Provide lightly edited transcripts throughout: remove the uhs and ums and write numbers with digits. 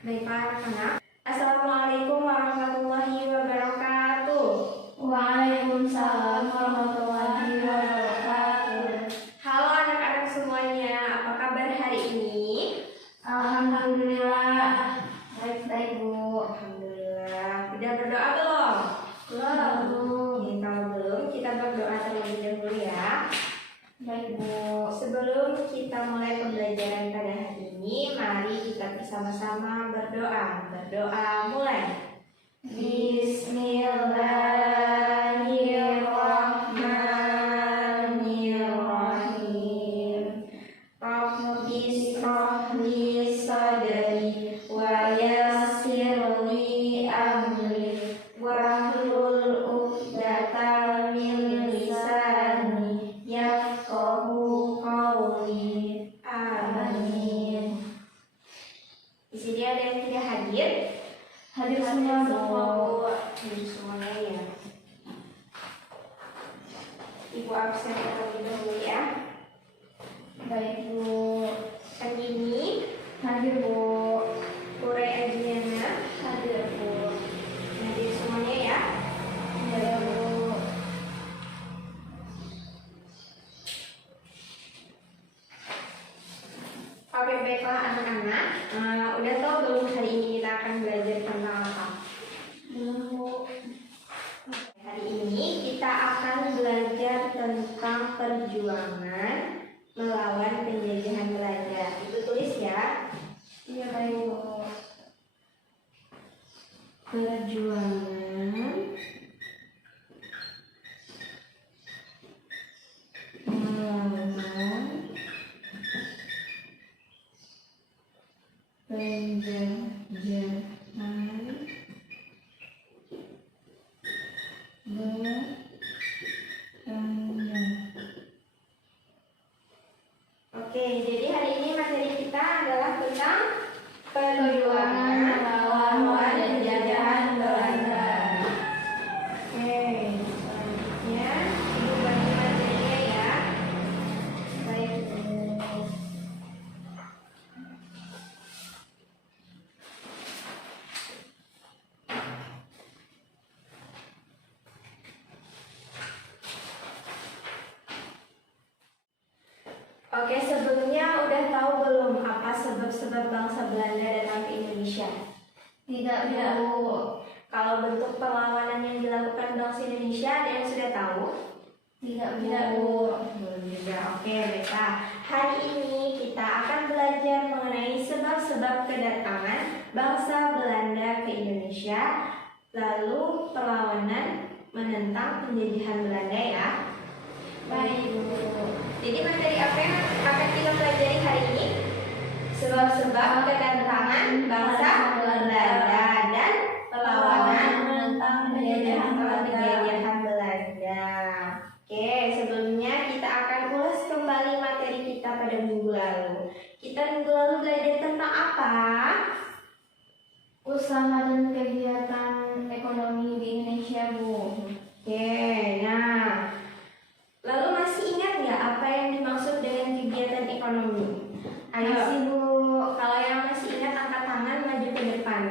Baiklah anak-anak. Assalamualaikum warahmatullahi wabarakatuh. Waalaikumsalam warahmatullahi wabarakatuh. Halo anak-anak semuanya, apa kabar hari ini? Alhamdulillah, baik-baik Bu. Alhamdulillah. Udah berdoa belum? Belum. Oke, kalau belum, kita berdoa terlebih dahulu ya. Baik Bu. Sebelum kita mulai pembelajaran pada hari ini, mari kita bersama-sama berdoa. Berdoa mulai. Bismillahirrahmanirrahim. Rabbi shrah li sadri wa yassir li amri wahlul 'uqdatam min lisani yafqahu qawli. Amin. Di sini ada yang tidak hadir? Hadir semua Bu. Hadir semuanya ya. Ibu absen terlebih dahulu ya. Baik Bu. Andini, Hadir Bu. Pure Adriana, Hadir Bu. hadir semuanya ya. Ya Bu. Oke, baiklah anak-anak. Udah tahu belum hari ini kita akan belajar tentang apa? Belum Bu. Hari ini kita akan belajar tentang perjuangan melawan penjajahan Belanda. Itu tulis ya. Iya baik Bu. Perjuangan melawan penjajahan Belanda. Oke, jadi hari ini materi kita adalah tentang perjuangan melawan penjajahan Belanda. Oke, selanjutnya ibu bagi materinya ya. Baik, Bu. Oke, sebelumnya udah tahu belum apa sebab-sebab bangsa Belanda datang ke Indonesia? Tidak Bu. Kalau bentuk perlawanan yang dilakukan bangsa Indonesia ada yang sudah tahu? Tidak Bu. Bu. Belum juga. Oke, baiklah. Hari ini kita akan belajar mengenai sebab-sebab kedatangan bangsa Belanda ke Indonesia, lalu perlawanan menentang penjajahan Belanda ya. Baik Bu. Jadi materi apa yang akan kita pelajari hari ini? Sebab-sebab kedatangan bangsa Belanda dan perlawanan menentang penjajahan Belanda. Oke, sebelumnya kita akan ulas kembali materi kita pada minggu lalu. Kita minggu lalu belajar tentang apa? Usaha dan kegiatan ekonomi di Indonesia Bu. Oke, nah lalu masih ingat nggak apa yang dimaksud dengan kegiatan ekonomi? Ayo, Masih Bu. kalau yang masih ingat angkat tangan maju ke depan.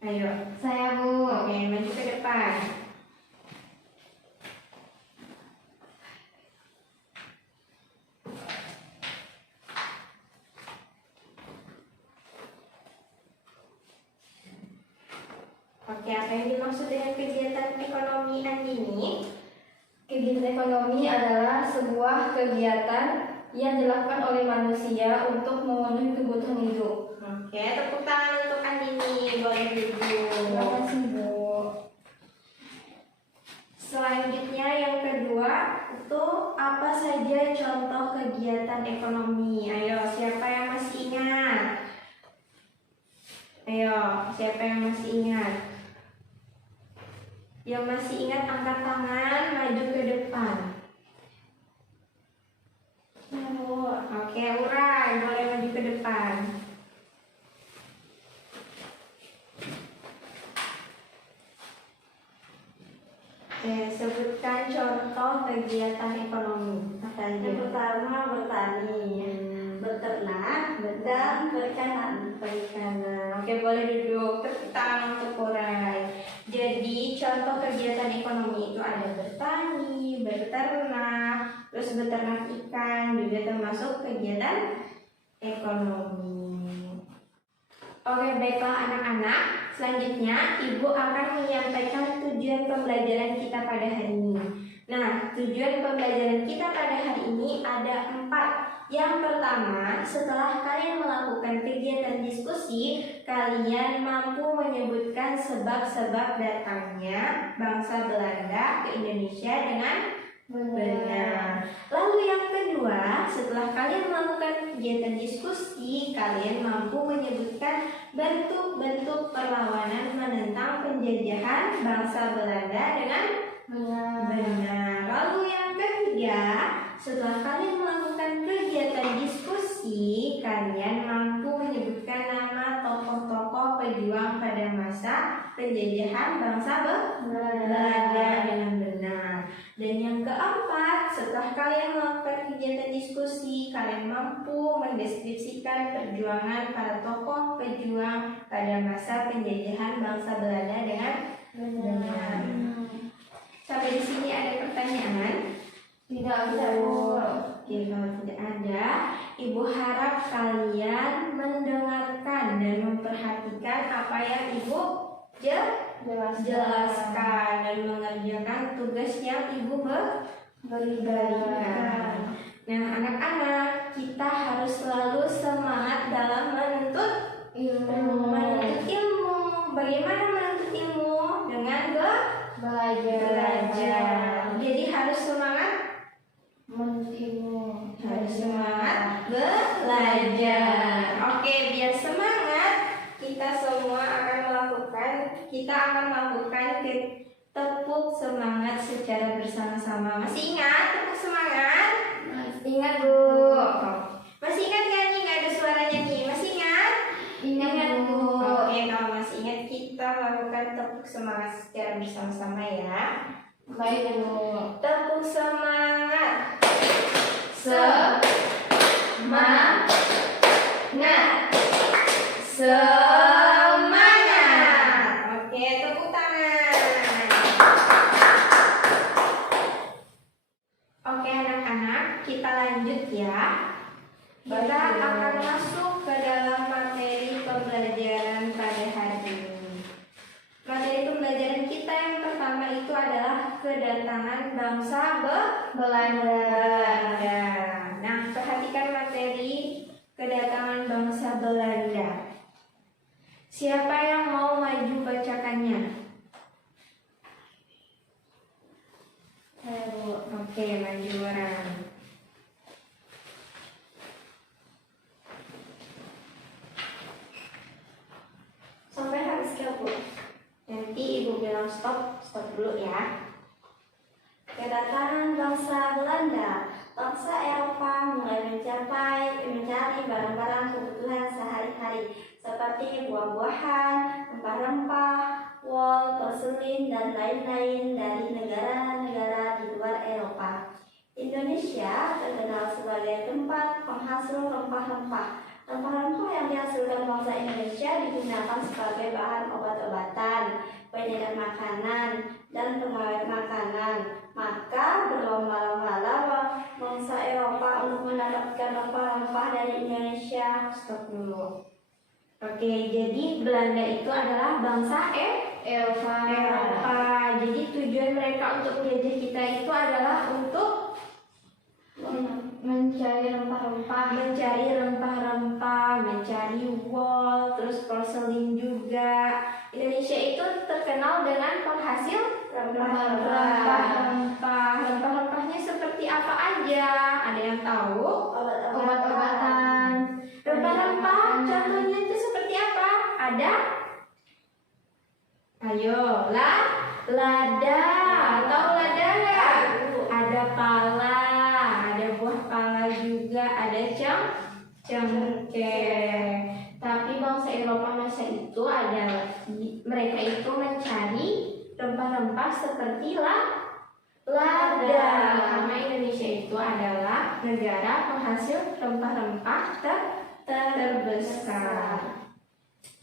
Ayo, Saya Bu. oke maju ke depan. Oke, apa yang dimaksud dengan kegiatan ekonomi Andini? Kegiatan ekonomi adalah sebuah kegiatan yang dilakukan oleh manusia untuk memenuhi kebutuhan hidup. Oke, tepuk tangan untuk Andini, boleh Terima duduk. kasih Bu. Selanjutnya yang kedua itu apa saja contoh kegiatan ekonomi? Ayo, siapa yang masih ingat? Ayo, siapa yang masih ingat? Yang masih ingat angkat tangan, maju ke depan. Ya Bu. Oke, urai, boleh maju ke depan. Oke, sebutkan contoh kegiatan ekonomi. Apa aja? Yang pertama bertani. beternak dan perikanan. Perikanan. Oke, boleh duduk. Tepuk tangan untuk Koray. Jadi contoh kegiatan ekonomi itu ada bertani, beternak, terus beternak ikan juga termasuk kegiatan ekonomi. Oke, baiklah anak-anak. Selanjutnya, Ibu akan menyampaikan tujuan pembelajaran kita pada hari ini. Nah, tujuan pembelajaran kita pada hari ini ada 4. Yang pertama, setelah kalian melakukan kegiatan diskusi, kalian mampu menyebutkan sebab-sebab datangnya bangsa Belanda ke Indonesia dengan benar. Lalu yang kedua, setelah kalian melakukan kegiatan diskusi, kalian mampu menyebutkan bentuk-bentuk perlawanan menentang penjajahan bangsa Belanda dengan benar. Lalu yang ketiga, setelah kalian melakukan kegiatan diskusi, kalian mampu menyebutkan nama tokoh-tokoh pejuang pada masa penjajahan bangsa Belanda dengan benar. Dan yang keempat, setelah kalian melakukan kegiatan diskusi, kalian mampu mendeskripsikan perjuangan para tokoh pejuang pada masa penjajahan bangsa Belanda dengan benar. Sampai di sini ada pertanyaan? Tidak ada, Bu. Oke, kalau tidak ada, Ibu harap kalian mendengarkan dan memperhatikan apa yang Ibu jelaskan dan mengerjakan tugas yang Ibu berikan. Nah, anak-anak, kita harus selalu semangat dalam menuntut ilmu. Bagaimana menuntut ilmu? Dengan belajar. Jadi harus semangat Menuntut ilmu. harus semangat belajar. Oke, biar semangat, kita akan melakukan tepuk semangat secara bersama-sama. Masih ingat tepuk semangat? Ingat, Bu. Masih ingat kan nih? Nggak ada suaranya nih. Masih ingat? Ingat, Bu. Oke, kalau masih ingat, kita melakukan tepuk semangat secara bersama-sama ya. Baik, Bu. Tepuk semangat. Semangat. Semangat. Oke, tepuk tangan. Oke, anak-anak, kita lanjut ya. Kita akan masuk ke dalam materi pembelajaran pada hari ini. Materi pembelajaran kita yang pertama itu adalah kedatangan bangsa Belanda. Nah, perhatikan materi kedatangan bangsa Belanda. Siapa yang mau maju bacakannya? Saya, Bu. Oke, maju orang. Sampai habis ya, Bu. Nanti Ibu bilang stop dulu ya. Kedatangan bangsa Belanda. Bangsa Eropa mulai mencari barang-barang kebutuhan sehari-hari seperti buah-buahan, rempah-rempah, wol, porselin, dan lain-lain dari negara-negara di luar Eropa. Indonesia terkenal sebagai tempat penghasil rempah-rempah. Rempah-rempah yang dihasilkan bangsa Indonesia digunakan sebagai bahan obat-obatan, penyegar makanan, dan pengawet makanan. Maka berlomba-lombalah bangsa Eropa untuk mendapatkan rempah-rempah dari Indonesia. Stop dulu. Oke, jadi Belanda itu adalah bangsa Eropa. Jadi tujuan mereka untuk menjajah kita itu adalah untuk Mencari rempah-rempah. mencari wol, terus porselin juga. Indonesia itu terkenal dengan penghasil rempah-rempah. Rempah-rempahnya seperti apa aja? Ada yang tahu? Obat-obatan. Rempah-rempah contohnya itu seperti apa? Ada? Ayo, lada. Tahu lada nggak? Ada pala, ada buah pala juga, ada cengkeh. Tapi bangsa Eropa masa itu mereka itu mencari rempah-rempah seperti lada. Karena Indonesia itu adalah negara penghasil rempah-rempah terbesar.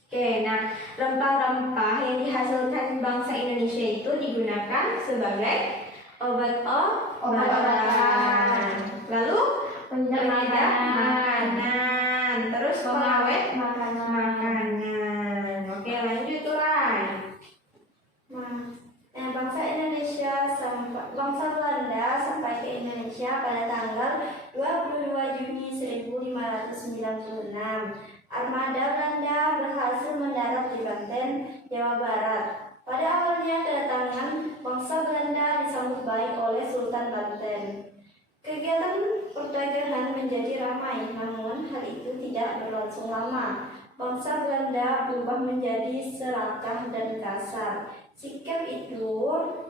Oke, nah rempah-rempah yang dihasilkan bangsa Indonesia itu digunakan sebagai obat-obatan. Lalu Penyedap makanan, terus pengawet makanan. Oke, lanjut Urai. Nah, bangsa bangsa Belanda sampai ke Indonesia pada tanggal 22 Juni 1596. Armada Belanda berhasil mendarat di Banten, Jawa Barat. Pada awalnya kedatangan bangsa Belanda disambut baik oleh Sultan Banten. Kegiatan perdagangan menjadi ramai, namun hal itu tidak berlangsung lama. Bangsa Belanda berubah menjadi serakah dan kasar. Sikap itu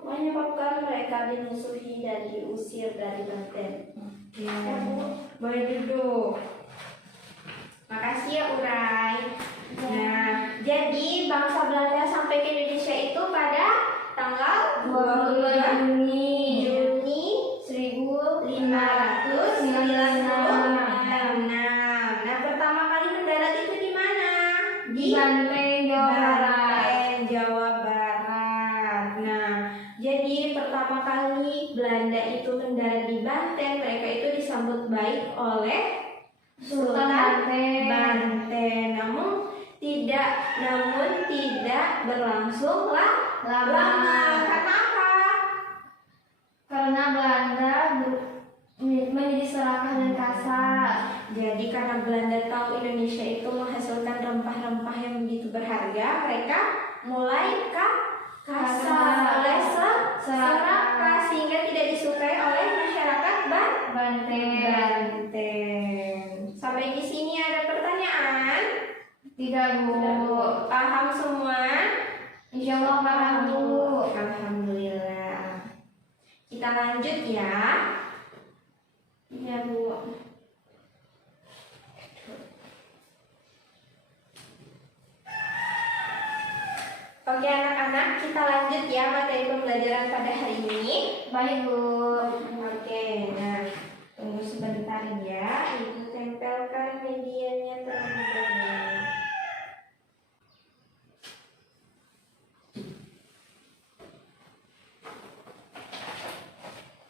menyebabkan mereka dimusuhi dan diusir dari Banten. Ya, boleh duduk. Makasih ya Urai. Nah, jadi bangsa Belanda sampai ke Indonesia itu pada tanggal 22 Juni Juni 1596. Nah, pertama kali mendarat itu di mana? di Banten, Jawa Barat. Banten, Jawa Barat. Nah, jadi pertama kali Belanda itu mendarat di Banten, mereka itu disambut baik oleh Sultan Banten. Namun tidak berlangsung lama. Karena apa? Karena Belanda menjadi serakah dan kasar. Jadi karena Belanda tahu Indonesia itu menghasilkan rempah-rempah yang begitu berharga, mereka mulai kasar, mulai serakah, sehingga tidak disukai oleh masyarakat Banten. Sampai di sini ada pertanyaan? Tidak, Bu. Paham semua? Insya Allah paham, Bu. Alhamdulillah. Kita lanjut ya. Iya, Bu. Oke anak-anak, kita lanjut ya materi pembelajaran pada hari ini. Baik, Bu. Oke, nah tunggu sebentar ya. Ibu tempelkan medianya terlebih dahulu.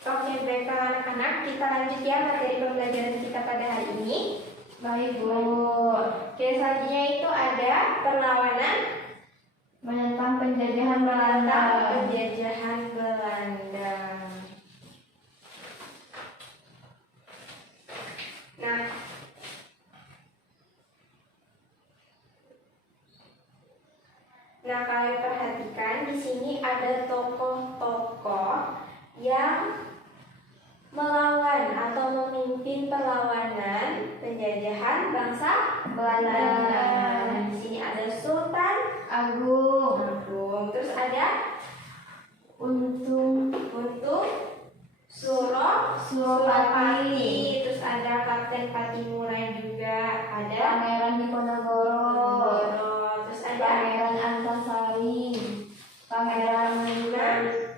Oke, baiklah anak-anak, kita lanjut ya materi pembelajaran kita pada hari ini. Baik, Bu. Oke, selanjutnya itu ada perlawanan Menentang penjajahan Belanda. Nah, kalian perhatikan di sini ada tokoh-tokoh yang melawan atau memimpin perlawanan penjajahan bangsa Belanda. Di sini ada Sultan Agung. Terus ada Untung Suropati. Terus ada Kapten Patimurai juga. Ada Pangeran Diponegoro. Terus ada Pangeran Antasari. Pangeran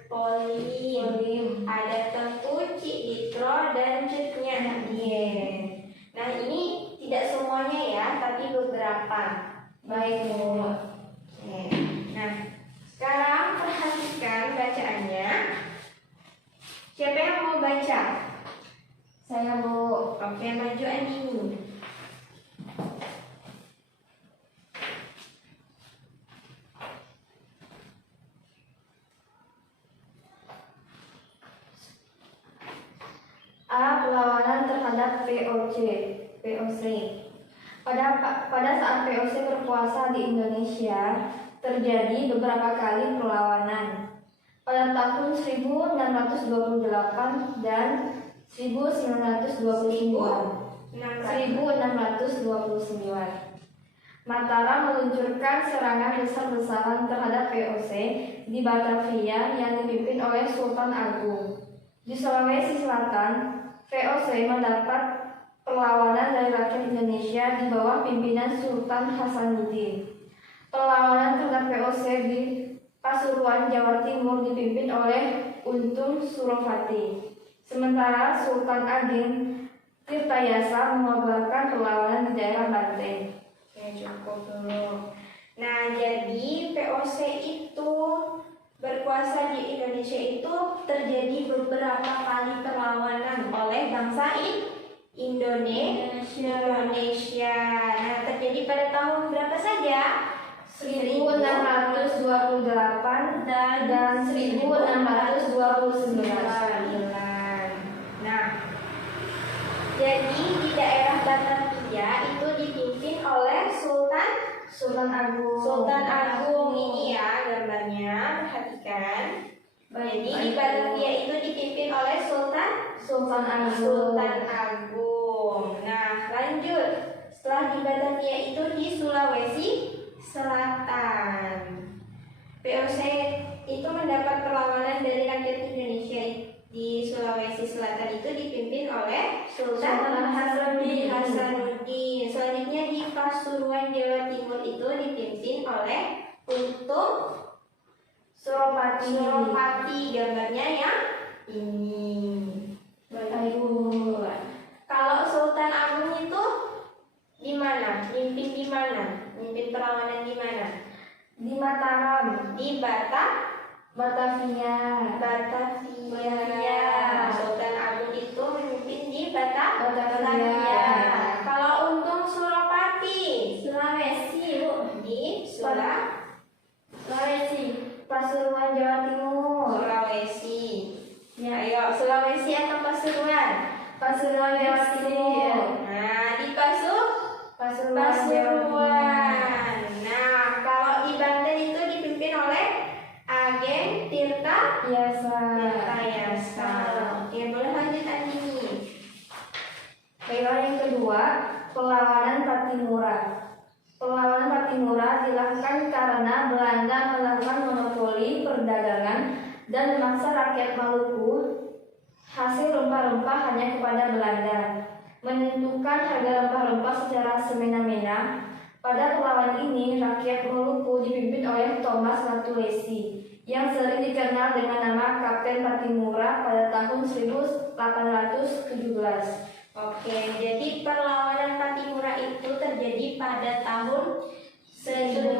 Polim. Ada Tengku Cikitro dan Cutnya Dien. Nah, ini tidak semuanya ya, tapi beberapa. Baik, Bu. Oke. Nah, sekarang perhatikan bacaannya. Siapa yang mau baca? Saya, Bu. Oke, maju Andini. A. Perlawanan terhadap VOC. Pada saat VOC berkuasa di Indonesia, terjadi beberapa kali perlawanan. Pada tahun 1628 dan 1629. Mataram meluncurkan serangan besar-besaran terhadap VOC di Batavia yang dipimpin oleh Sultan Agung. Di Sulawesi Selatan, VOC mendapat perlawanan dari rakyat Indonesia di bawah pimpinan Sultan Hasanuddin. Perlawanan terhadap VOC di Pasuruan, Jawa Timur dipimpin oleh Untung Suropati. Sementara Sultan Ageng Tirtayasa mengobarkan perlawanan di daerah Banten. Oke, cukup dulu. Nah, jadi VOC itu berkuasa di Indonesia itu terjadi beberapa kali perlawanan oleh bangsa Indonesia. Nah, terjadi pada tahun berapa saja? 1628 dan 1629. Nah, jadi di daerah Batavia itu dipimpin oleh Sultan Agung. Sultan Agung ini ya gambarnya, perhatikan. Jadi di Batavia itu dipimpin oleh Sultan Agung. Nah, lanjut. Setelah di Batavia itu di Sulawesi Selatan. VOC itu mendapat perlawanan dari rakyat Indonesia di Sulawesi Selatan itu dipimpin oleh Sultan Hasanuddin. Selanjutnya di Pasuruan Jawa Timur itu dipimpin oleh Untung Suropati. Gambarnya yang ini. Kalau Sultan Agung itu di mana? Mimpin di mana? Mimpin perlawanan di mana? Di Mataram. Di Batavia. Sultan Agung itu memimpin di Batavia. Kalau Untung Suropati Sulawesi, Bu. di Sulawesi. Pasuruan Jawa Timur. Sulawesi. Ya, ayo Sulawesi atau Pasuruan? Pasuruan Jawa Timur. Nah, di Pasuruan Jawa Timur. Nah, kalau di Banten itu dipimpin oleh Agen Tirtayasa. Oke, boleh lanjut Andini. Baiklah, yang kedua, perlawanan Patimura. Perlawanan Patimura dilakukan karena Belanda melakukan monopoli perdagangan dan memaksa rakyat Maluku hasil rempah-rempah hanya kepada Belanda, menentukan harga rempah-rempah secara semena-mena. Pada perlawanan ini, rakyat Maluku dipimpin oleh Thomas Matulesi yang sering dikenal dengan nama Kapten Patimura pada tahun 1817. Oke, jadi perlawanan Patimura itu terjadi pada tahun 1817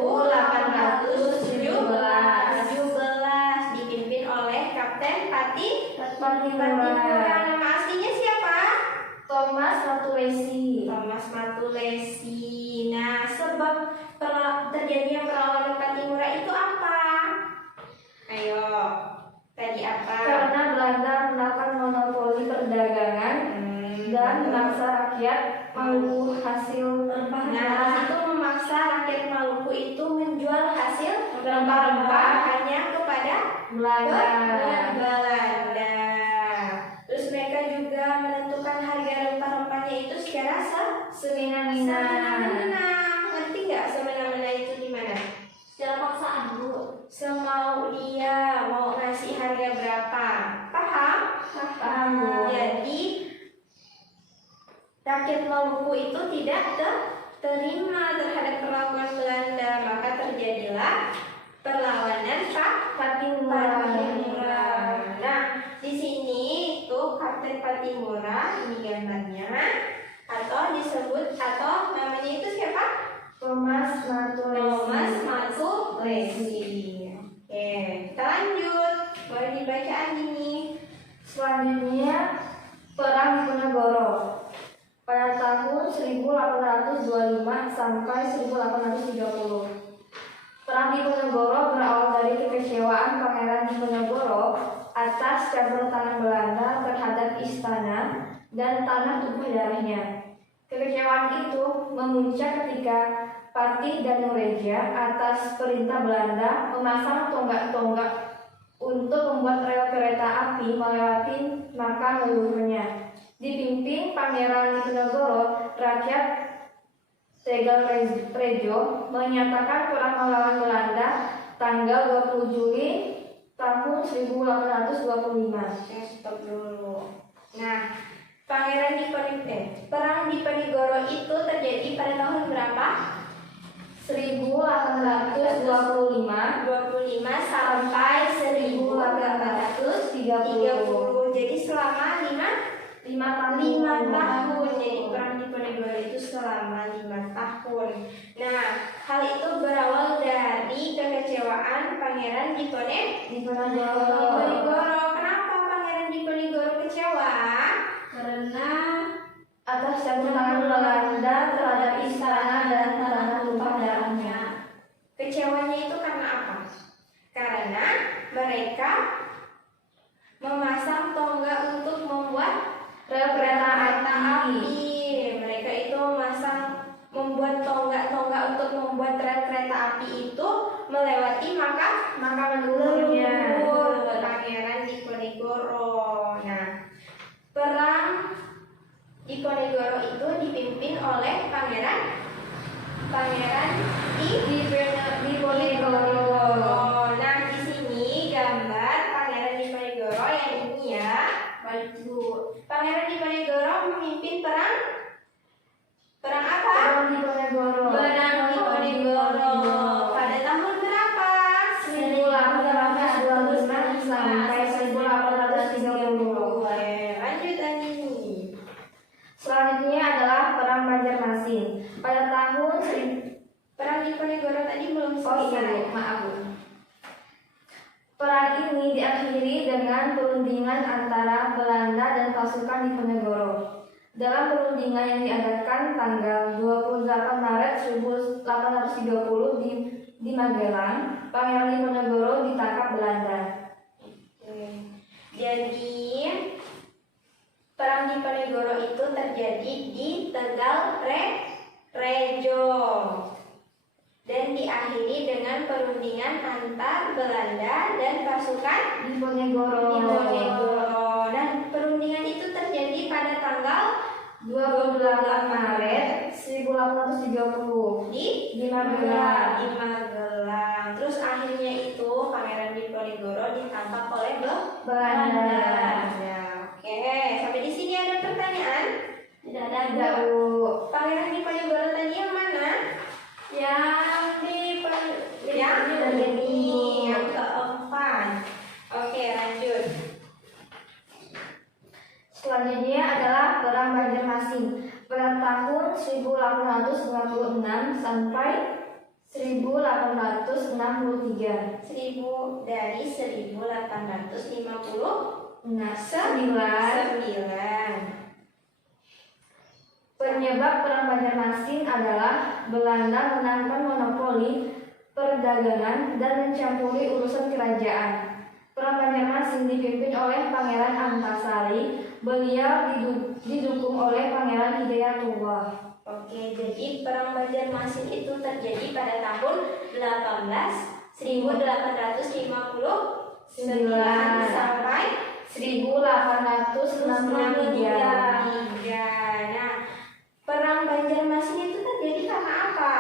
dipimpin oleh Kapten Patimura. Nama aslinya siapa? Thomas Matulesi. Nah, sebab terjadinya perlawanan Patimura itu apa? Ayo, tadi apa? Karena Belanda melakukan monopoli perdagangan dan memaksa rakyat Maluku hasil Nah, itu memaksa rakyat Maluku itu menjual hasil rempah-rempah hanya kepada Belanda. Terus mereka juga menentukan harga rempah-rempahnya itu secara semena-mena. Ngerti nggak semena-mena itu gimana? Secara paksaan, Bu. Semau dia mau ngasih harga berapa? Paham? Paham, Bu. Jadi rakyat Maluku itu tidak terima terhadap perlakuan Belanda, maka terjadilah perlawanan Patimura. Nah, di sini itu Kapten Patimura, ini gambarnya, atau disebut atau namanya itu siapa? Thomas Matulesi. Oke, kita lanjut. Boleh dibaca ini. Selanjutnya, Perang Diponegoro pada tahun 1825 sampai 1830. Perang Diponegoro berawal dari kekecewaan Pangeran Diponegoro atas campur tangan Belanda terhadap istana dan tanah tubuh darahnya. Kekecewaan itu memuncak ketika Patih Danureja atas perintah Belanda memasang tonggak-tonggak untuk membuat rel kereta api melewati makam leluhurnya. Dipimpin Pangeran Diponegoro, rakyat Tegal Rejo menyatakan perang melawan Belanda tanggal 20 Juli tahun 1825. Stop dulu. Nah, Perang Diponegoro itu terjadi pada tahun berapa? 1825 sampai 1830. Jadi selama 5 5 tahun. 5 tahun. Jadi perang Diponegoro itu selama 5 tahun. Nah, hal itu berawal dari kekecewaan Pangeran Diponegoro. Kenapa Pangeran Diponegoro kecewa? Karena Atas campur Belanda terhadap istana dan tanah tumpah darahnya. Kecewanya itu karena apa? Karena mereka memasang tonggak untuk membuat Rel kereta api. Mereka itu membuat tonggak-tonggak untuk membuat rel kereta api itu melewati Maka leluhurnya. Pangeran Diponegoro. Nah, perang Diponegoro itu dipimpin oleh Pangeran Diponegoro. Nah, di sini gambar Pangeran Diponegoro yang ini ya. Pangeran Diponegoro memimpin perang apa? Perang Diponegoro. Perang Diponegoro. Pada tahun berapa? 1825 sampai 1830. Lanjut Andini. Selanjutnya adalah Perang Banjarmasin. Pada tahun Perang Diponegoro tadi belum Oh iya, selesai. Bu. Maaf, Bu. Perang ini diakhiri dengan perundingan antara Belanda dan pasukan Diponegoro. Dalam perundingan yang diadakan tanggal 28 Maret 1830 di Magelang, Pangeran Diponegoro ditangkap Belanda. Jadi perang Diponegoro itu terjadi di Tegal Rejo dan diakhiri dengan perundingan antar Belanda dan pasukan Diponegoro. Dan perundingan itu terjadi pada tanggal 28 Maret 1830 di Magelang. Terus akhirnya itu Pangeran Diponegoro ditangkap oleh Belanda. Ya, oke, sampai di sini ada pertanyaan? tidak ada Bu. Pangeran Diponegoro tadi yang mana? Yang ini, yang keempat. Oke, lanjut. Selanjutnya adalah Perang Banjarmasin pada tahun 1896 sampai 1863. Dari 1859. Penyebab Perang Banjarmasin adalah Belanda menangkan monopoli perdagangan dan mencampuri urusan kerajaan. Perang Banjarmasin dipimpin oleh Pangeran Antasari. Beliau didukung oleh Pangeran Hidayatullah. Oke, jadi Perang Banjarmasin itu terjadi pada tahun 1859 sampai 1863. Nah, Perang Banjarmasin itu terjadi karena apa?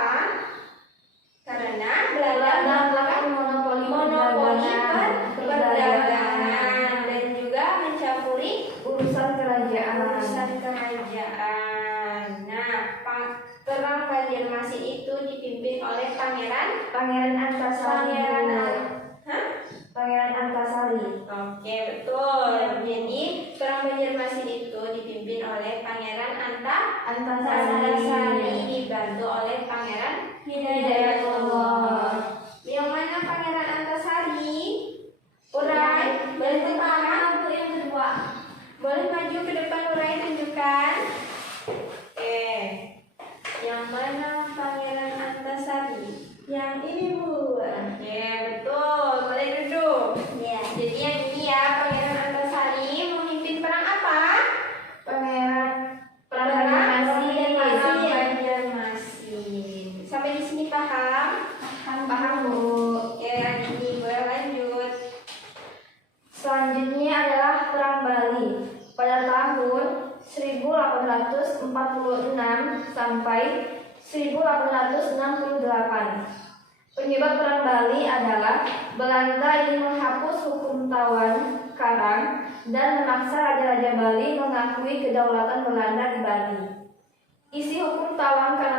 Karena Belanda melakukan monopoli perdagangan dan juga mencampuri urusan kerajaan. Nah, Perang Banjarmasin itu dipimpin oleh Pangeran Antasari. Pangeran Antasari. Oke, betul. Jadi Perang Banjarmasin itu dipimpin oleh Pangeran Antasari dibantu oleh Pangeran Hidayatullah. Yang mana Pangeran Antasari? Urai, boleh pertama, Bu, yang kedua. Boleh maju ke depan Urai, tunjukkan. Oke. Yang mana Pangeran Antasari? Yang ini, Bu. Oke, betul. Boleh duduk. ya. Jadi yang ini ya, Pangeran Antasari memimpin perang apa? Perang Banjarmasin. Sampai di sini paham? Paham, Bu. Oke, ini boleh lanjut. Selanjutnya adalah Perang Bali pada tahun 1846 sampai 1868. Penyebab Perang Bali adalah Belanda ingin menghapus hukum tawan karang dan memaksa raja-raja Bali mengakui kedaulatan Belanda di Bali. Isi hukum tawan karang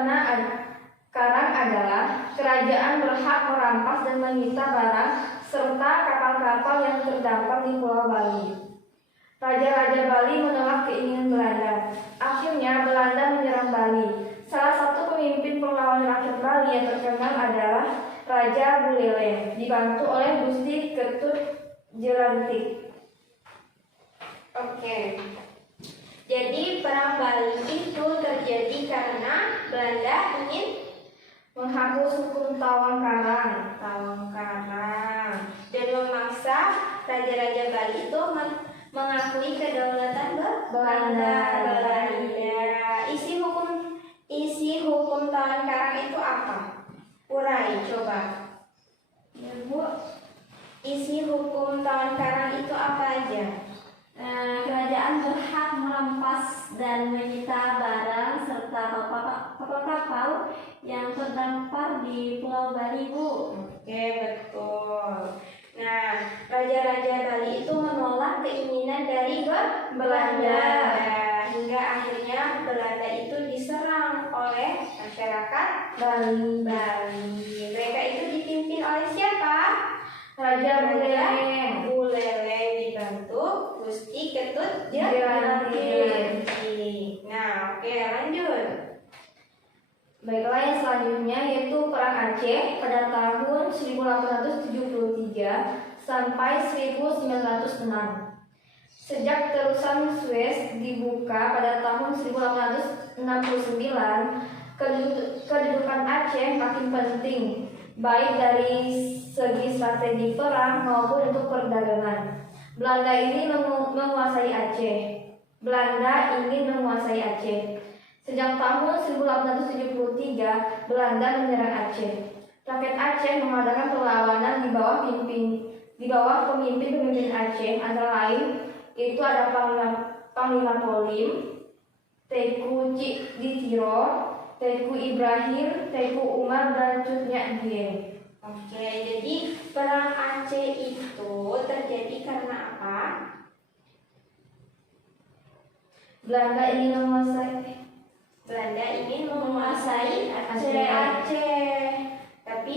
adalah kerajaan berhak merampas dan menyita barang serta kapal-kapal yang terdampar di Pulau Bali. Raja-raja Bali menolak keinginan William, dibantu oleh Gusti Ketut Jelantik. Oke. Jadi perang Bali itu terjadi karena Belanda ingin Menghapus hukum Tawang Karang. dan memaksa raja-raja Bali itu mengakui kedaulatan Belanda. Isi hukum Tawang Karang itu apa? Urai coba. Ya, Bu. Isi hukum Tawang Karang itu apa aja? Kerajaan berhak merampas dan menyita barang serta kapal-kapal yang terdampar di Pulau Bali, Bu. Oke, betul. Nah, raja-raja Bali itu menolak keinginan dari Belanda hingga akhirnya Belanda itu diserang oleh masyarakat Bali. Mereka itu dipimpin oleh siapa? Raja Buleleng. Buleleng dibantu Gusti Ketut Jelantik. Nah, oke, lanjut. Baiklah, yang selanjutnya yaitu Perang Aceh pada tahun 1873 sampai 1906. Sejak terusan Suez dibuka pada tahun 1869, kedudukan Aceh makin penting, baik dari segi strategi perang maupun untuk perdagangan. Belanda ingin menguasai Aceh. Sejak tahun 1873, Belanda menyerang Aceh. Rakyat Aceh mengadakan perlawanan di bawah pemimpin Aceh, antara lain itu ada Panglima Polim, Teuku Ditiro, Teuku Ibrahim, Teuku Umar, dan Cut Nyak Dien. Oke, jadi perang Aceh itu terjadi karena apa? Belanda ingin menguasai Aceh. Tapi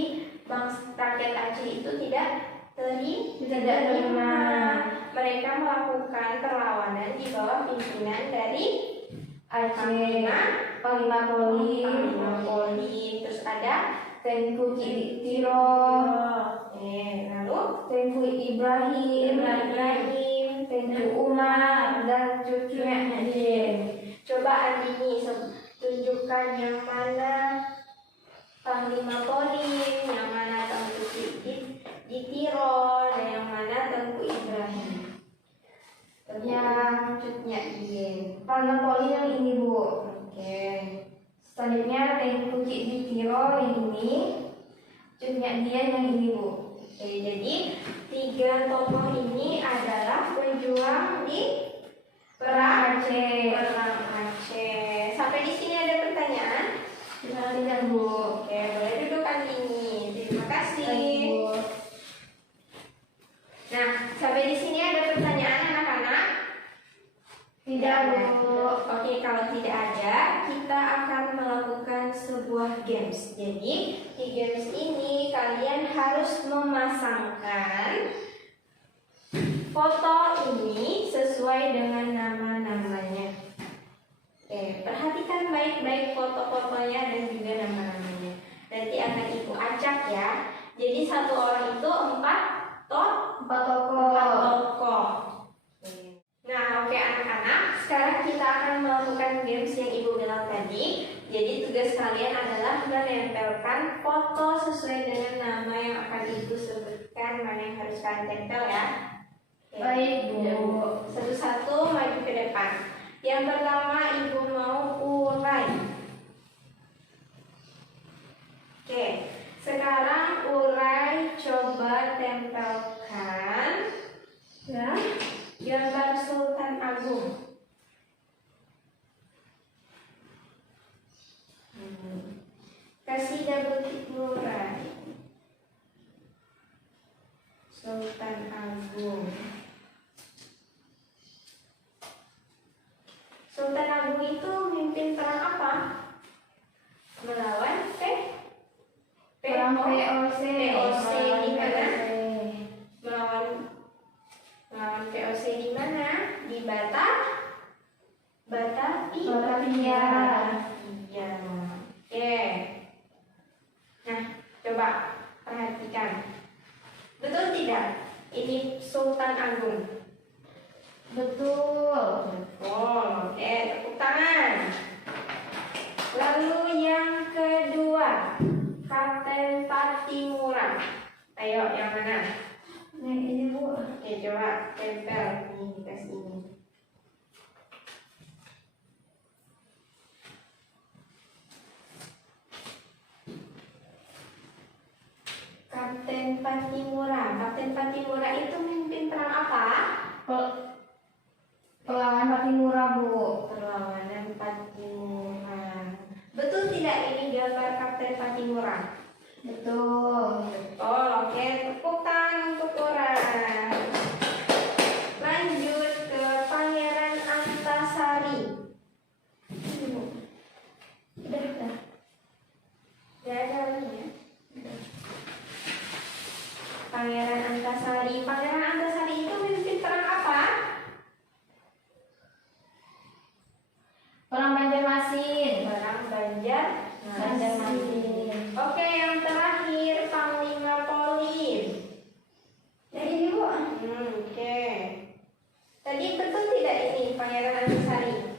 rakyat Aceh itu tidak terima. Mereka melakukan perlawanan di bawah pimpinan dari Aceh, Panglima Polim, terus ada Teuku Ditiro, lalu Teuku Ibrahim, Teuku Umar, dan Cut Nyak Dien. Coba Andini tunjukkan yang mana Panglima Polim, yang mana Teuku Ditiro, dan yang mana Teuku Ibrahim. Yang Cut Nyak Dien. Panglima Polim yang ini, Bu. Oke. Selanjutnya Teuku Ditiro yang ini, Cut Nyak Dien yang ini, Bu. Oke, jadi tiga tokoh ini adalah pejuang di Perang Aceh. Sampai di sini ada pertanyaan? Tidak, Bu. Oke, boleh duduk Andini. Terima kasih. Baik, Bu. Nah, sampai di sini ada pertanyaan anak-anak? Tidak, Bu. Oke, kalau tidak ada, kita akan melakukan sebuah games. Jadi, di games ini kalian harus memasangkan foto ini sesuai dengan nama-namanya. Oke, perhatikan baik-baik foto-fotonya dan juga nama-namanya. Nanti akan Ibu acak ya. Jadi satu orang itu empat tokoh. Nah, oke anak-anak, sekarang kita akan melakukan games yang Ibu bilang tadi. Jadi tugas kalian adalah menempelkan foto sesuai dengan nama yang akan Ibu sebutkan, mana yang harus kalian tempel ya. Oke. Baik, Bu. Satu-satu maju ke depan. Yang pertama Ibu mau urai. Oke, sekarang urai coba tempelkan Ya. gambar Sultan Agung. Kasih double tick urai. Sultan Agung. Sultan Agung itu mimpin perang apa? Melawan Perang VOC. di mana? Melawan VOC di mana? Di Batavia. Iya. Oke. Nah, coba perhatikan. tidak? Ini Sultan Agung. Betul. Oh, oke, tepuk tangan. Lalu yang kedua, Kapten Patimura. Ayo, yang mana? Yang ini Bu. Oke, coba tempel nih tes ini. Kapten Patimura. Kapten Patimura itu memimpin perang apa? Perlawanan Patimura, Bu. Perlawanan Patimura. Betul tidak ini gambar Kapten Patimura? Betul. Betul, oke. Tepuk tangan untuk orang. Lanjut ke Pangeran Antasari. Udah. Tidak ada lagi ya? Pangeran Antasari. Pangeran Antasari itu memimpin perang apa? Perang Banjarmasin. Perang Banjarmasin. Oke, yang terakhir Panglima Polim. Yang ini Bu. Oke. Tadi betul tidak ini Pangeran Antasari?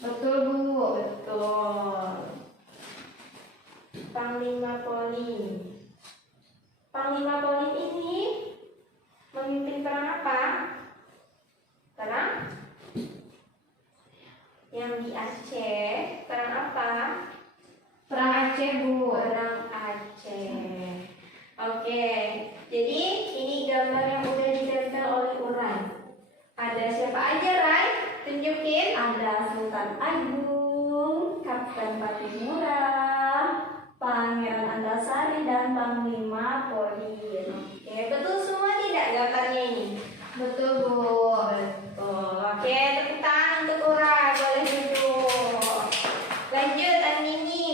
Betul, Bu. Betul. Panglima Polim. Panglima Polim ini memimpin perang apa? Perang yang di Aceh. Perang apa? Perang Aceh, Bu. Perang Aceh. Oke, jadi ini gambar yang udah ditempel oleh Urai. Ada siapa aja, Rai? Tunjukin. Ada Sultan Agung, Kapten Patimura, Pangeran Antasari, dan Panglima Polim. Oke, betul semua tidak gambarnya ini? Betul, Bu. Betul. Oke, tepuk tangan untuk Urai. Boleh duduk. Lanjut, Andini.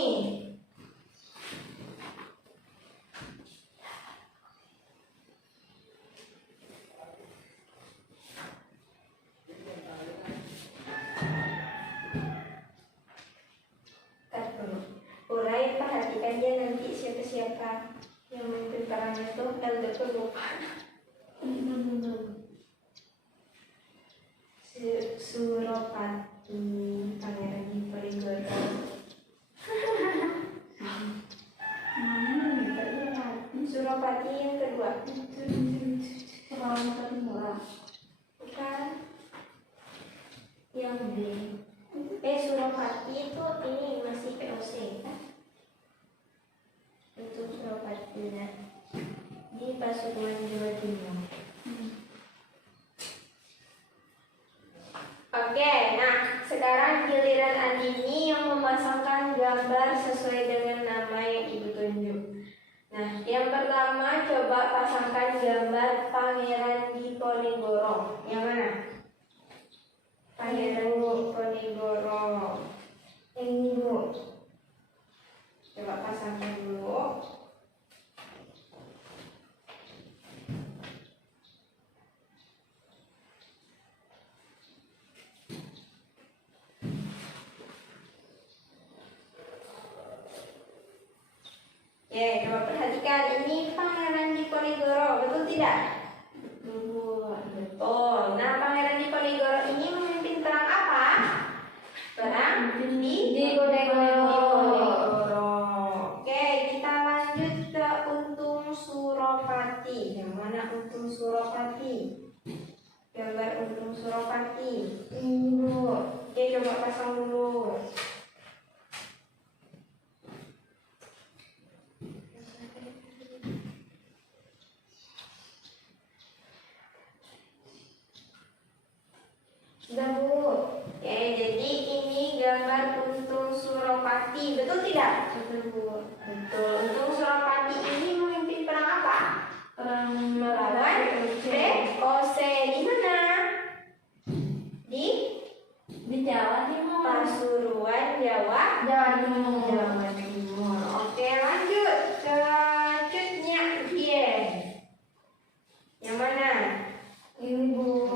Urai, perhatikan dia nanti siapa-siapa yang memimpin perang itu. Elder lupa. Suropati, Pangeran Diponegoro. Suropati yang kedua. Perlawanan Patimura. Bukan. Yang B. Suropati itu ini masih POC kan? Untuk Suropatinya di Pasuruan, Jawa Timur. Oke, nah sekarang giliran Andini yang memasangkan gambar sesuai dengan nama yang ibu tunjuk. Nah, yang pertama coba pasangkan gambar Pangeran Diponegoro. Yang mana? Pangeran Diponegoro. Yang ini Bu. Coba pasangkan dulu. Oke, coba perhatikan ini Pangeran Diponegoro, betul tidak? Betul. Nah, Pangeran Diponegoro ini memimpin perang apa? Perang Diponegoro. Oke, kita lanjut ke Untung Suropati. Yang mana Untung Suropati? Gambar Untung Suropati. Ini, Bu. Oke, coba pasang dulu. Sudah, Bu. Oke, jadi ini gambar Untung Suropati, betul tidak? Betul, Bu. Betul. Untung Suropati ini memimpin perang apa? Perang Melawan VOC. Di mana? Di Jawa Timur. Pasuruan, Jawa Timur. Timur. Oke, lanjut ke Cutnya Dien. Yang mana? Ini, Bu.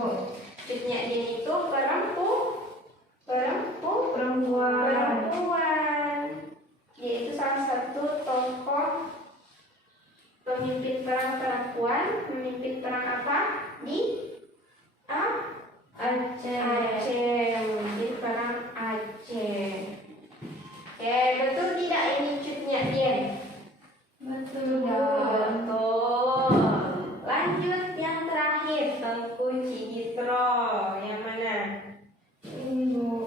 Cutnya Dien itu perempuan. Dia itu salah satu tokoh pemimpin perang perempuan, memimpin Cikitro. Yang mana? Ini Bu.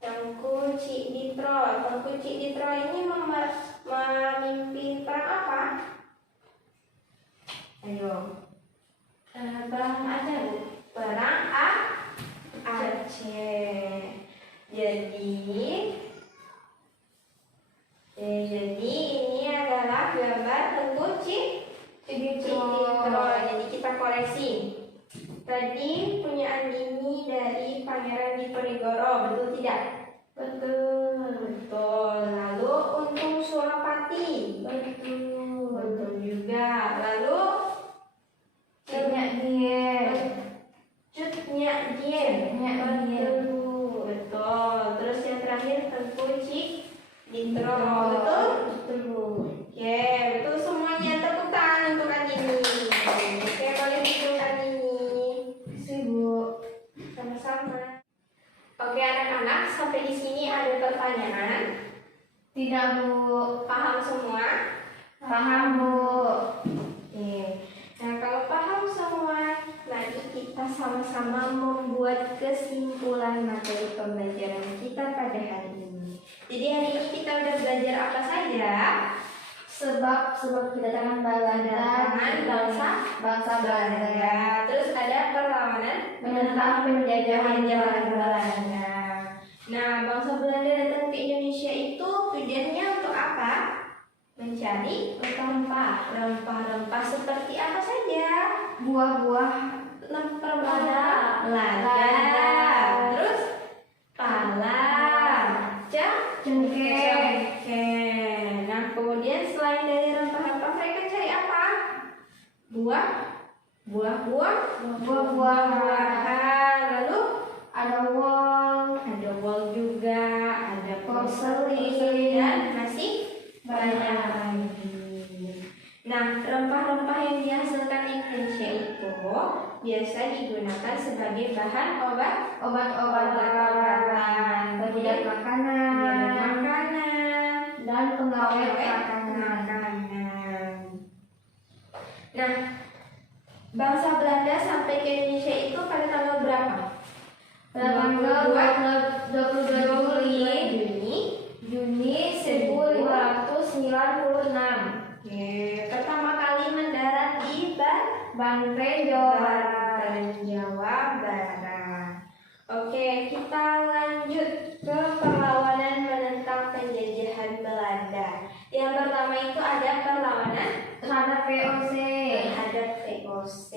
Tengku Cikitro. Tengku Cikitro ini memimpin perang apa? Ayo. Perang Aceh, Bu. Perang Aceh. Jadi ini adalah gambar Tengku Cikitro. Jadi kita koreksi. Tadi punya Andini dari Pangeran Diponegoro, betul tidak? Betul. Lalu Untung Surapati. Betul juga. Lalu Cutnya Dien. Cutnya Dien. Betul. Terus yang terakhir Tengku Cikitro. Betul? Betul, Bu. Oke, betul semuanya. Tepuk tangan untuk Andini. Oke, boleh duduk Andini. Si Bu. Sama-sama. Oke anak-anak, sampai di sini ada pertanyaan. Tidak Bu. Paham semua? Paham Bu. Oke. Nah kalau paham semua, mari kita sama-sama membuat kesimpulan materi pembelajaran kita pada hari ini. Jadi hari ini kita udah belajar apa saja? Sebab kedatangan Belanda bangsa Belanda. Terus ada perlawanan Menentang penjajahan Belanda. Nah, bangsa Belanda datang ke Indonesia itu tujuannya untuk apa? Mencari rempah-rempah seperti apa saja? Buah-buah Lada, terus pala, cengkeh. Nah, kemudian selain dari rempah-rempah mereka cari apa? Buah-buahan. Lalu ada wol, ada wol juga, ada porselin, dan masih banyak lagi. Nah, rempah-rempah yang dihasilkan di Indonesia itu biasa digunakan sebagai bahan obat-obatan, penjaga makanan, dan pengawet makanan. Nah, bangsa Belanda sampai ke Indonesia itu pada tanggal berapa? Tanggal 22 Juni 1596. Oke, pertama kali mendarat di Banten, Jawa Barat. Oke, kita lanjut ke perlawanan menentang penjajahan Belanda. Yang pertama itu ada perlawanan terhadap VOC.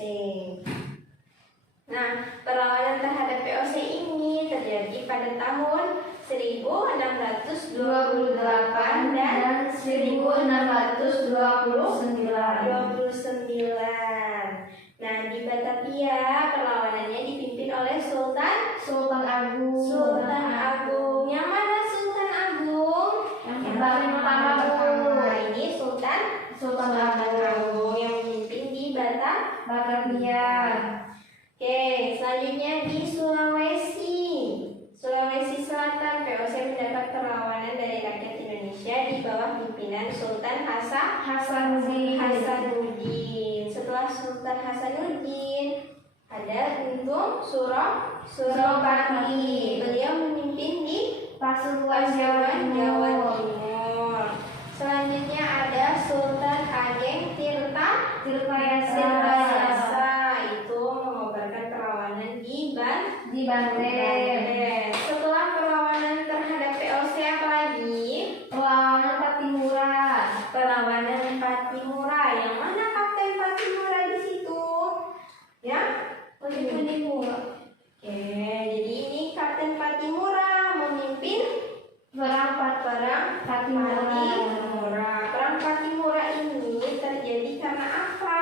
Nah, perlawanan terhadap VOC ini terjadi pada tahun 1628 dan 1629. Nah, di Batavia perlawanannya dipimpin oleh Sultan Agung. Yang mana Sultan Agung? Yang pertama ini Sultan Agung yang memimpin di Batavia. Oke, selanjutnya di Sulawesi Selatan, VOC mendapat perlawanan dari rakyat Indonesia di bawah pimpinan Sultan Hasanuddin. Setelah Sultan Hasanuddin, ada Untung Surapati. Beliau memimpin di Pasuruan, Jawa Timur. Selanjutnya ada Sultan Ageng Tirtayasa. Itu mengobarkan perlawanan di Banten. Setelah perlawanan terhadap VOC apa lagi? Perlawanan Patimura. Yang mana Kapten Patimura di situ? Ya? Patimura. Oke, jadi ini Kapten Patimura memimpin Perang Patimura. Perang Patimura ini terjadi karena apa?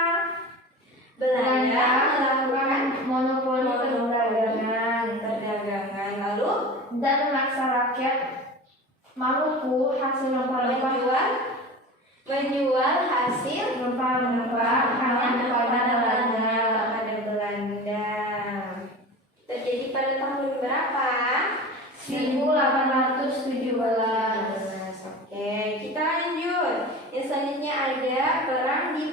Belanda melakukan melakukan monopoli perdagangan, lalu dan memaksa rakyat Maluku hasil rempah-rempah menjual hasil rempah-rempah hanya kepada Belanda. Terjadi pada tahun berapa? 1817. Oke, kita lanjut. Yang selanjutnya ada perang di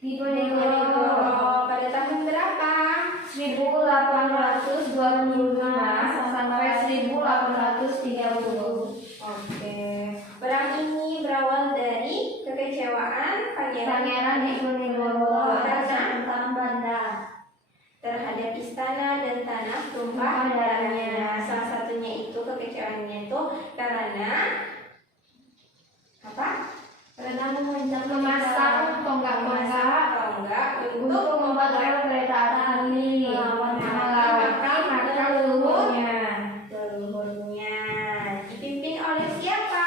Diponegoro pada Bu. Oke. Perang ini berawal dari kekecewaan Pangeran Diponegoro tentang Belanda. terhadap istana dan tanah tumpah darahnya. Salah satunya itu kekecewaannya itu karena apa? Karena Memasang tonggak-tonggak untuk membuat rel kereta api melawan leluhurnya. Dipimpin oleh siapa?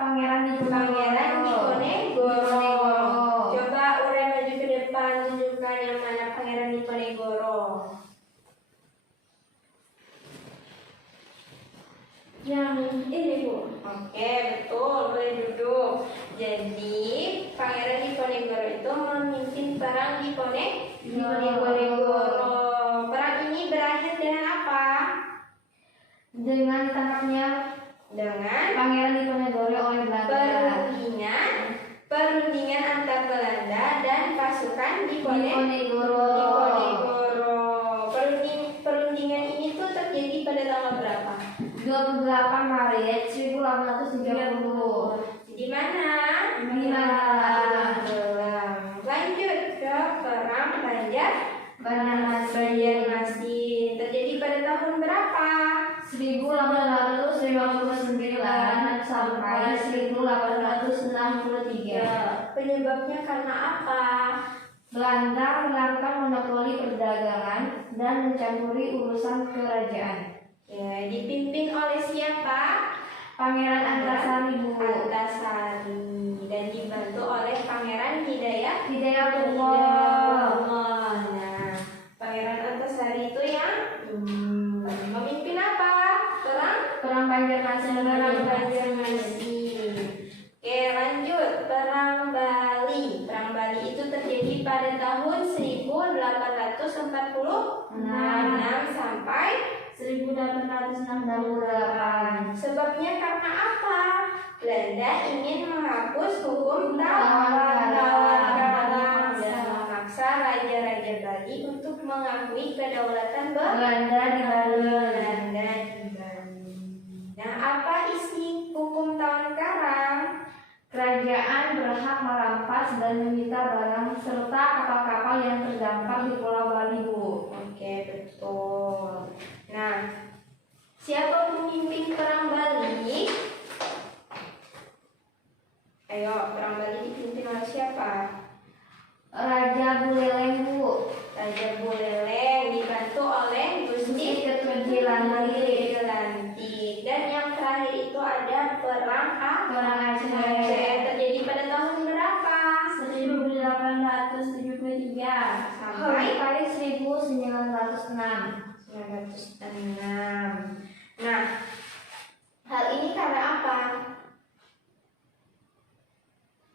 Pangeran Pangeran Diponegoro. Diponegoro. Coba urai maju ke depan, tunjukkan yang mana Pangeran Diponegoro. Yang ini Bu. Oke, betul, boleh duduk. Jadi, Pangeran Diponegoro itu memimpin perang Diponegoro. Perang ini berakhir dengan apa? Dengan tangkapnya Dengan Pangeran Diponegoro oleh Belanda. perundingan antar Belanda dan pasukan Diponegoro. Perundingan ini tuh terjadi pada tanggal berapa? 28 Maret 1830. Di mana? Di Magelang. Lanjut ke perang Banjarmasin. terjadi pada tahun berapa? 1859 sampai 1863. Penyebabnya karena apa? Belanda melakukan monopoli perdagangan dan mencampuri urusan kerajaan. Ya, dipimpin oleh siapa? Pangeran Antasari Bu. Antasari dan dibantu oleh Pangeran Hidayatullah. Nah, Pangeran Antasari itu yang memimpin apa? Perang Banjarmasin. Oke, lanjut. Perang Bali. Perang Bali itu terjadi pada tahun 1846 sampai 1868. sebabnya karena apa? Belanda ingin menghapus hukum tawar-tawar dan memaksa raja-raja Bali untuk mengakui kedaulatan Belanda di Bali. Nah, apa isi hukum tawar karang? Kerajaan berhak merampas dan menyita barang serta kapal-kapal yang terdampar di Pulau Bali Bu. Oke, betul. Nah, siapa pemimpin perang Bali? Ayo, perang Bali dipimpin oleh siapa? Raja Buleleng Bu. Raja Buleleng dibantu oleh Gusti Ketujuh-Lantik. Dan yang terakhir itu ada perang Perang Aceh. terjadi pada tahun berapa? 1873. Sampai 1906. 1906. Nah, hal ini karena apa?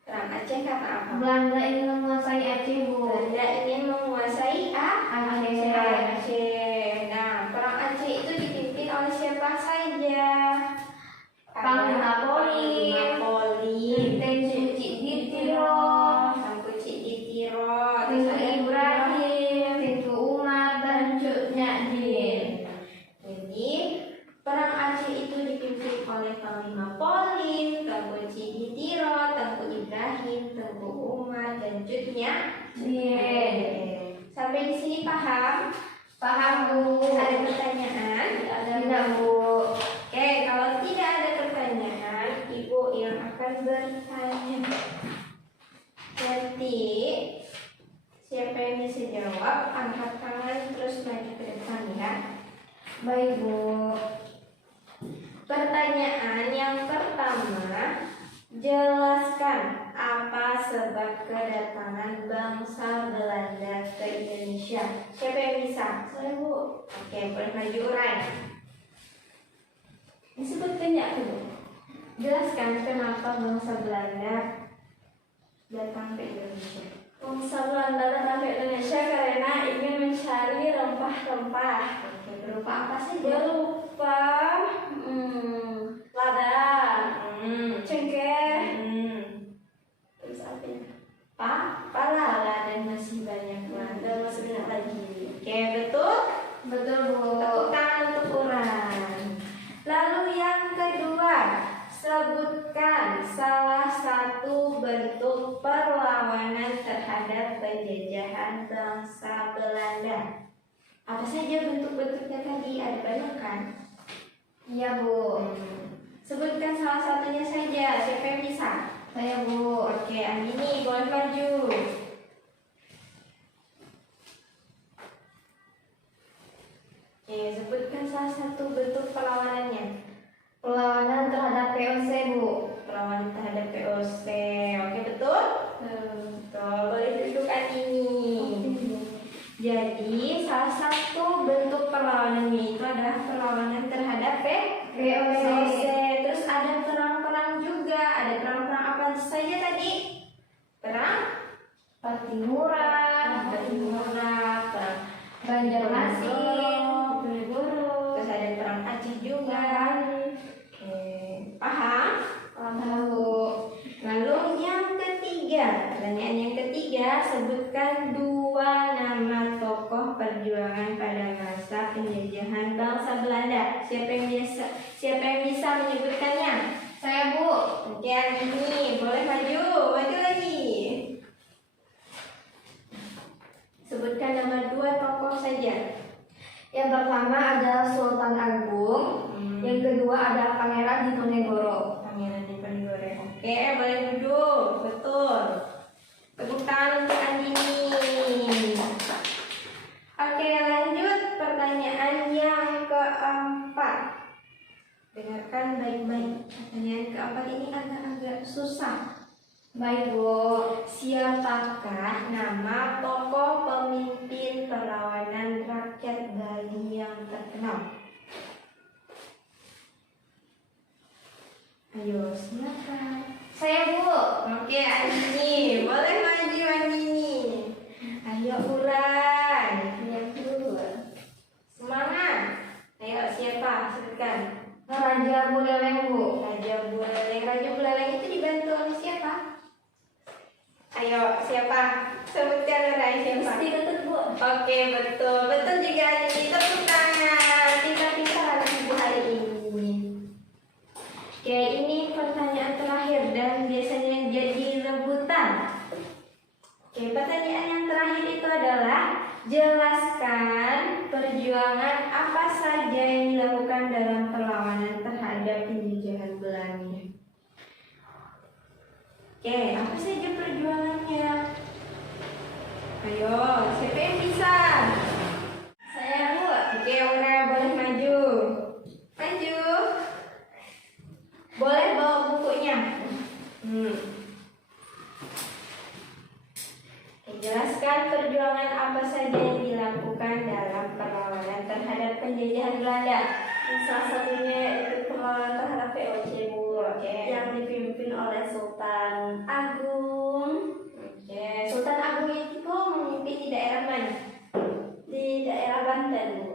Perang Aceh karena apa? Belanda ingin menguasai Aceh Bu. Belanda ingin menguasai Aceh. Aceh. Nah, perang Aceh itu dipimpin oleh siapa saja? Panglima Polim, Tengku Cik Ditiro, terus ada Ibrahim, Tengku Umar, dan Cuk Nyadin. Jadi, perang Aceh itu dipimpin oleh Panglima Polim, Tengku Cik Ditiro, Tengku Ibrahim, Tengku Umar, dan Cuk Nyadin. Sampai di sini paham? Paham Bu? Ada pertanyaan? Tidak Bu. Oke, kalau tidak ada pertanyaan, Ibu yang akan bertanya. Nanti siapa yang bisa jawab, angkat tangan terus maju ke depan ya. Baik Bu. Pertanyaan yang pertama, jelaskan apa sebab kedatangan bangsa Belanda ke Indonesia. Siapa yang bisa? Saya Bu. Oke, boleh maju urai. Disebutkan ya Bu. Jelaskan kenapa bangsa Belanda datang ke Indonesia. Bangsa Belanda datang ke Indonesia karena ingin mencari rempah-rempah. Oke, berupa apa sih? Berupa lada, cengkeh, terus apa ya? Pala dan masih banyak lagi. Dan masih banyak lagi. Oke, betul? Betul Bu. Tepuk tangan untuk orang. Lalu yang kedua. penjajahan bangsa Belanda. Apa saja bentuk-bentuknya tadi? Ada banyak kan? Iya, Bu. Sebutkan salah satunya saja. Siapa yang bisa? Saya, Bu. Oke, Andini boleh maju. Oke, sebutkan salah satu bentuk perlawanannya. Perlawanan terhadap VOC, Bu. Perlawanan terhadap VOC. Oke, betul? Betul. Boleh duduk Andini. Jadi, salah satu bentuk perlawanannya itu adalah perlawanan terhadap VOC. Terus ada perang-perang juga. Ada perang-perang apa saja tadi? Perang Patimura, perang Banjarmasin, terus ada perang Aceh juga. Oke, paham? Tahu. Lalu yang ketiga, pertanyaan yang ketiga, sebutkan 2 nama tokoh perjuangan pada masa penjajahan bangsa Belanda. Siapa yang bisa menyebutkannya? Saya, Bu. Oke, Andini, boleh maju lagi. Sebutkan nama 2 tokoh saja. Yang pertama adalah Sultan Agung, yang kedua adalah Pangeran Diponegoro. Pangeran Diponegoro. Oke, boleh duduk. Betul. Tepuk tangan untuk Andini. Oke, lanjut pertanyaan yang keempat. Dengarkan baik-baik. Pertanyaan keempat ini agak-agak susah. Baik, Bu. Siapakah nama tokoh pemimpin perlawanan rakyat Bali yang terkenal? Ayo, silakan. Saya, Bu. Oke, Andini, boleh maju Andini. Ayo urai. Yang kedua, Semangat. Ayo siapa? Sebutkan. Raja Buleleng, Bu. Raja Buleleng. Raja Buleleng itu dibantu oleh siapa? Ayo, siapa? Sebutkan urai siapa? Betul, Bu. Oke, betul. Betul juga Andini. Tepuk tangan. Pintar-pintar anak ibu hari ini. Oke, ini pertanyaan terakhir dan biasanya jadi rebutan. Oke, pertanyaan yang terakhir itu adalah jelaskan perjuangan apa saja yang dilakukan dalam perlawanan terhadap penjajahan Belanda. Oke, apa saja perjuangannya? Ayo, siapa yang bisa? Saya, Bu. Oke, Aura boleh maju. Maju. Boleh bawa bukunya. Oke, jelaskan perjuangan apa saja yang dilakukan dalam perlawanan terhadap penjajahan Belanda. Salah satunya itu perlawanan terhadap VOC, Bu. Oke. Yang dipimpin oleh Sultan Agung. Oke, Sultan Agung itu memimpin di daerah mana? Di daerah Banten, Bu.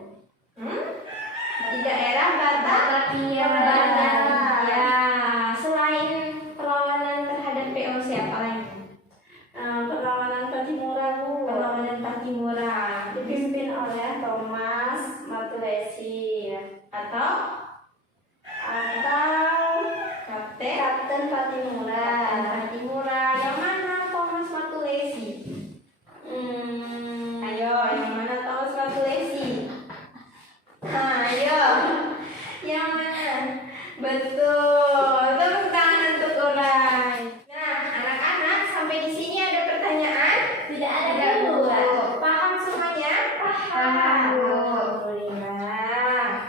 Di daerah Batavia. Batavia. Selain perlawanan terhadap VOC apa lagi? Perlawanan Patimura, Bu. Perlawanan Patimura Dipimpin oleh Thomas Matulesi atau Kapten Patimura. Patimura. Yang mana Thomas Matulesi? Ayo, yang mana Thomas Matulesi? Nah, ayo. Yang mana? Betul. Tepuk tangan untuk urai. Nah, anak-anak, sampai di sini ada pertanyaan? Tidak ada, Tidak, Bu. Bu. Paham semuanya? Paham, Bu. Alhamdulillah.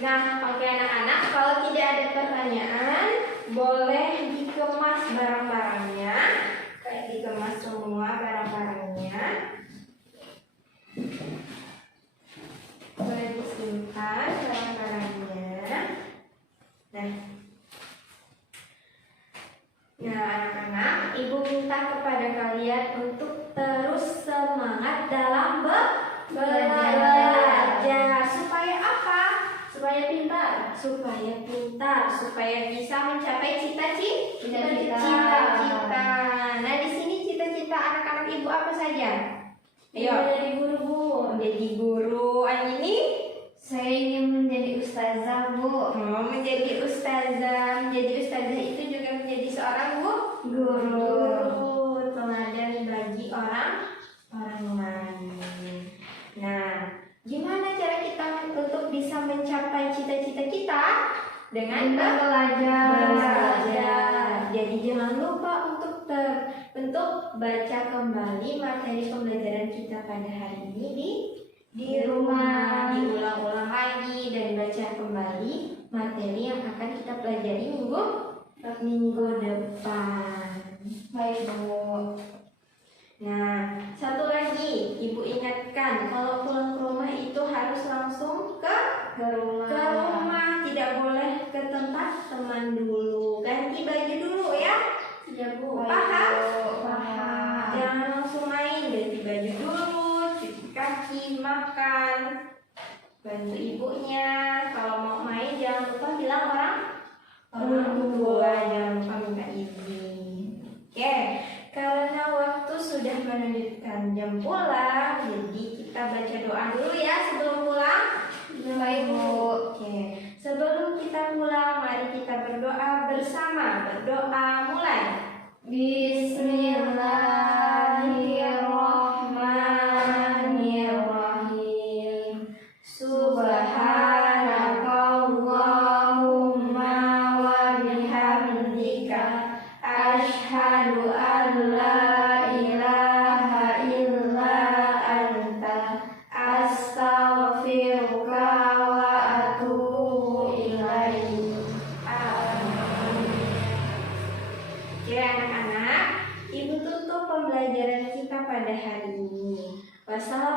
Nah, oke anak-anak, kalau tidak ada pertanyaan, boleh dikemas barang-barangnya. Kayak dikemas semua barang-barangnya. Boleh disimpan barang-barangnya. Nah, anak-anak, ibu minta kepada kalian untuk terus semangat dalam belajar. Supaya apa? Supaya pintar. Supaya bisa mencapai cita-cita. Nah, di sini cita-cita anak-anak ibu apa saja? Ayo. Menjadi guru, Bu. Menjadi guru. Ini Saya ingin menjadi ustazah, Bu. menjadi ustazah. Menjadi ustazah itu juga menjadi seorang Guru. teladan bagi orang lain. Nah, gimana cara kita untuk bisa mencapai cita-cita kita? Dengan belajar. Jadi jangan lupa untuk baca kembali materi pembelajaran kita pada hari ini di rumah, diulang-ulang lagi dan baca kembali materi yang akan kita pelajari minggu depan. Baik, Bu. Nah, satu lagi, Ibu ingatkan kalau pulang ke rumah itu harus langsung ke rumah, tidak boleh ke tempat teman dulu. Ganti baju dulu ya. Iya, Bu. Paham? Paham. Jangan langsung main, ganti baju dulu, cuci kaki, makan, bantu ibunya. Kalau mau main jangan lupa bilang orang tua, jangan lupa minta izin. Oke, karena waktu sudah menunjukkan jam pulang, jadi kita baca doa dulu ya sebelum pulang. Baik, Bu. Oke, sebelum kita pulang, mari kita berdoa bersama. Berdoa mulai. Bismillahirrahmanirrahim. Subhanakallahumma wa bihamdika asyhadu an la ilaha illa anta astaghfiruka wa atubu ilaik. Oke anak-anak, Ibu tutup pembelajaran kita pada hari ini. Wassalamualaikum